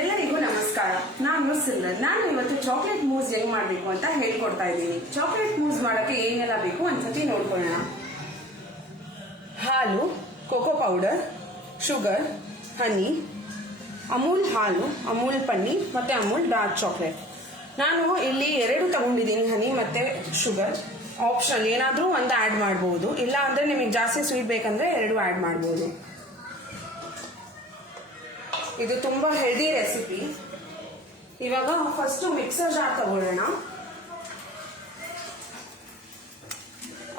ಎಲ್ಲರಿಗೂ ನಮಸ್ಕಾರ. ನಾನು ಸಿಲ್ಲರ್. ನಾನು ಇವತ್ತು ಚಾಕ್ಲೇಟ್ ಮೂಸ್ ಹೆಂಗ್ ಮಾಡಬೇಕು ಅಂತ ಹೇಳ್ಕೊಡ್ತಾ ಇದ್ದೀನಿ. ಚಾಕ್ಲೇಟ್ ಮೂಸ್ ಮಾಡೋಕ್ಕೆ ಏನೆಲ್ಲ ಬೇಕು ಒಂದ್ಸತಿ ನೋಡ್ಕೊಳ್ಳೋಣ. ಹಾಲು, ಕೋಕೋ ಪೌಡರ್, ಶುಗರ್, ಹನಿ, ಅಮೂಲ್ ಹಾಲು, ಅಮೂಲ್ ಪನ್ನೀರ್ ಮತ್ತೆ ಅಮೂಲ್ ಡಾರ್ಕ್ ಚಾಕ್ಲೇಟ್. ನಾನು ಇಲ್ಲಿ 2 ತಗೊಂಡಿದ್ದೀನಿ, ಹನಿ ಮತ್ತೆ ಶುಗರ್. ಆಪ್ಷನ್ ಏನಾದರೂ ಒಂದು ಆ್ಯಡ್ ಮಾಡ್ಬೋದು, ಇಲ್ಲ ಅಂದ್ರೆ ನಿಮಗೆ ಜಾಸ್ತಿ ಸ್ವೀಟ್ ಬೇಕಂದ್ರೆ 2 ಆ್ಯಡ್ ಮಾಡ್ಬೋದು. ಇದು ತುಂಬಾ ಹೆಲ್ದಿ ರೆಸಿಪಿ. ಇವಾಗ ಫಸ್ಟ್ ಮಿಕ್ಸರ್ ಜಾರ್ ತಗೊಳ್ಳೋಣ.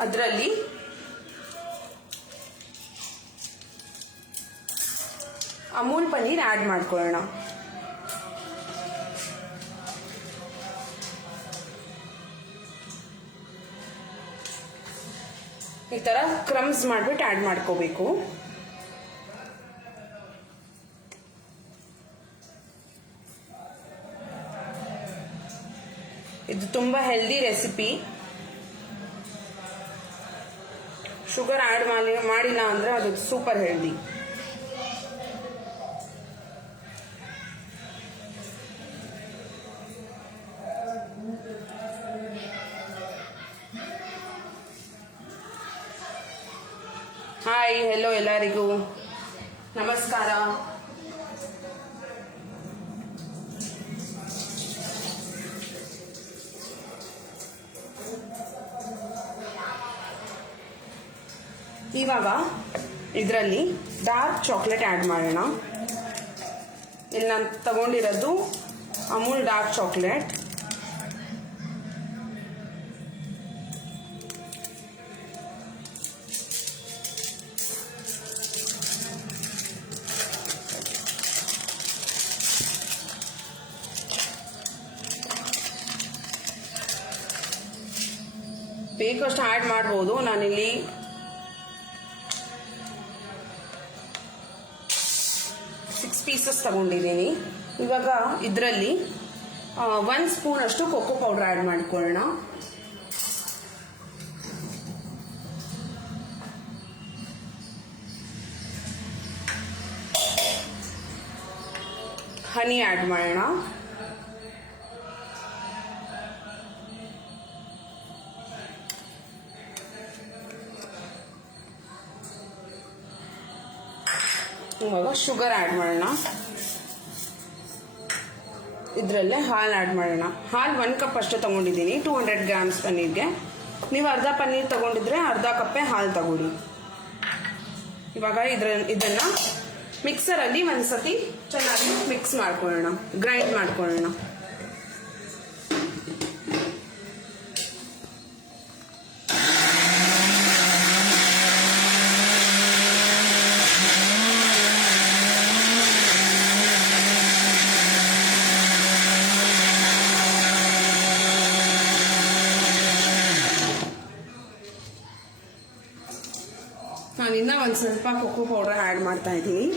ಅದರಲ್ಲಿ ಅಮೂಲ್ ಪನ್ನೀರ್ ಆಡ್ ಮಾಡ್ಕೊಳ್ಳೋಣ. ಈ ತರ ಕ್ರಮ್ಸ್ ಮಾಡ್ಬಿಟ್ಟು ಆಡ್ ಮಾಡ್ಕೋಬೇಕು. ಇದು ತುಂಬಾ ಹೆಲ್ದಿ ರೆಸಿಪಿ. ಶುಗರ್ ಆಡ್ ಮಾಡಿಲ್ಲ ಅಂದ್ರೆ ಅದು ಸೂಪರ್ ಹೆಲ್ದಿ. ಹಾಯ್, ಹೆಲೋ ಎಲ್ಲರಿಗೂ ನಮಸ್ಕಾರ. ಇವಾಗ ಇದರಲ್ಲಿ ಡಾರ್ಕ್ ಚಾಕ್ಲೇಟ್ ಆ್ಯಡ್ ಮಾಡೋಣ. ಇಲ್ಲಿ ನಾನು ತಗೊಂಡಿರೋದು ಅಮೂಲ್ ಡಾರ್ಕ್ ಚಾಕ್ಲೇಟ್. ಬೇಕಷ್ಟು ಆ್ಯಡ್ ಮಾಡ್ಬೋದು. ನಾನಿಲ್ಲಿ 6 ಪೀಸಸ್ ತಗೊಂಡಿದ್ದೀನಿ. ಇವಾಗ ಇದರಲ್ಲಿ 1 ಸ್ಪೂನ್ ಅಷ್ಟು ಕೋಕೋ ಪೌಡರ್ ಆ್ಯಡ್ ಮಾಡ್ಕೊಳ್ಳೋಣ. ಹನಿ ಆ್ಯಡ್ ಮಾಡೋಣ. ಇವಾಗ ಶುಗರ್ ಆ್ಯಡ್ ಮಾಡೋಣ. ಇದರಲ್ಲೇ ಹಾಲು ಆ್ಯಡ್ ಮಾಡೋಣ. ಹಾಲು 1 ಕಪ್ ಅಷ್ಟು ತಗೊಂಡಿದ್ದೀನಿ 200 ಗ್ರಾಮ್ಸ್ ಪನ್ನೀರ್ಗೆ. ನೀವು ಅರ್ಧ ಪನ್ನೀರ್ ತಗೊಂಡಿದ್ರೆ ಅರ್ಧ ಕಪ್ಪೇ ಹಾಲು ತಗೊಳ್ಳಿ. ಇವಾಗ ಇದನ್ನ ಮಿಕ್ಸರಲ್ಲಿ ಒಂದ್ಸತಿ ಚೆನ್ನಾಗಿ ಮಿಕ್ಸ್ ಮಾಡ್ಕೊಳ್ಳೋಣ, ಗ್ರೈಂಡ್ ಮಾಡ್ಕೊಳ್ಳೋಣ. ನಾನಿನ್ನ ಒಂದು ಸ್ವಲ್ಪ ಕೋಕೋ ಪೌಡರ್ ಆ್ಯಡ್ ಮಾಡ್ತಾ ಇದ್ದೀನಿ.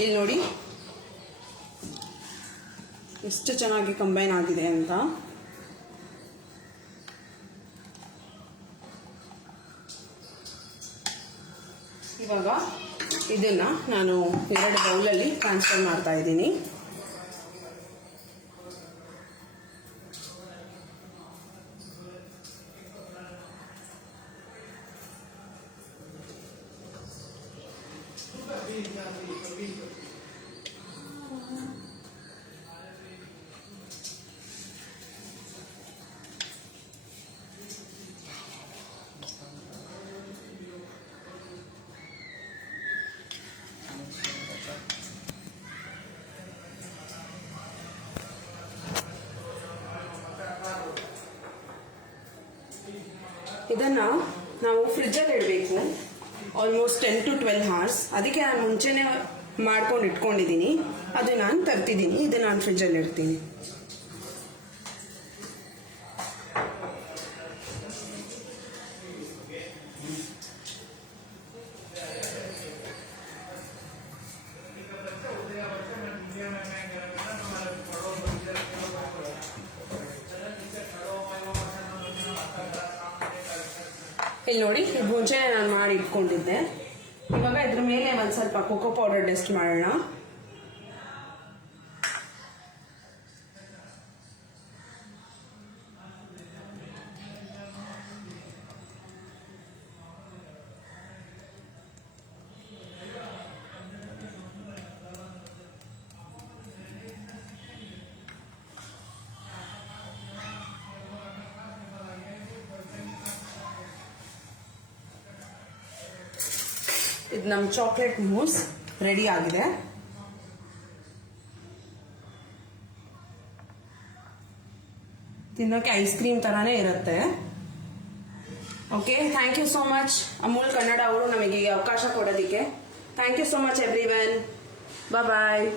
ಇಲ್ಲಿ ನೋಡಿ ಎಷ್ಟು ಚೆನ್ನಾಗಿ ಕಂಬೈನ್ ಆಗಿದೆ ಅಂತ. ಇವಾಗ ಇದನ್ನ ನಾನು 2 ಬೌಲಲ್ಲಿ ಟ್ರಾನ್ಸ್ಫರ್ ಮಾಡ್ತಾ ಇದ್ದೀನಿ. ಇದನ್ನು ನಾವು ಫ್ರಿಜ್ಜಲ್ಲಿ ಇಡಬೇಕು ಆಲ್ಮೋಸ್ಟ್ 10 to 12 hours. ಅದಕ್ಕೆ ನಾನು ಮುಂಚೆನೇ ಮಾಡ್ಕೊಂಡು ಇಟ್ಕೊಂಡಿದ್ದೀನಿ. ಅದು ನಾನು ತರ್ತಿದ್ದೀನಿ, ಇದು ನಾನು ಫ್ರಿಜ್ಜಲ್ಲಿ ಇಡ್ತೀನಿ. ಇಲ್ಲಿ ನೋಡಿ, ಇದು ಮುಂಚೆನೆ ನಾನು ಮಾಡಿ ಇಟ್ಕೊಂಡಿದ್ದೆ. ಇವಾಗ ಇದ್ರ ಮೇಲೆ ಒಂದು ಸ್ವಲ್ಪ ಕೋಕೋ ಪೌಡರ್ ಡಸ್ಟ್ ಮಾಡೋಣ. ಇದು ನಮ್ಮ ಚಾಕ್ಲೇಟ್ ಮೂಸ್ ರೆಡಿ ಆಗಿದೆ. ತಿನ್ನೋಕೆ ಐಸ್ ಕ್ರೀಮ್ ತರಾನೇ ಇರುತ್ತೆ. Okay, thank you so much Amul Kannada ಅವರು ನಮಗೆ ಈ ಅವಕಾಶ ಕೊಡೋದಕ್ಕೆ. Thank you so much everyone. Bye.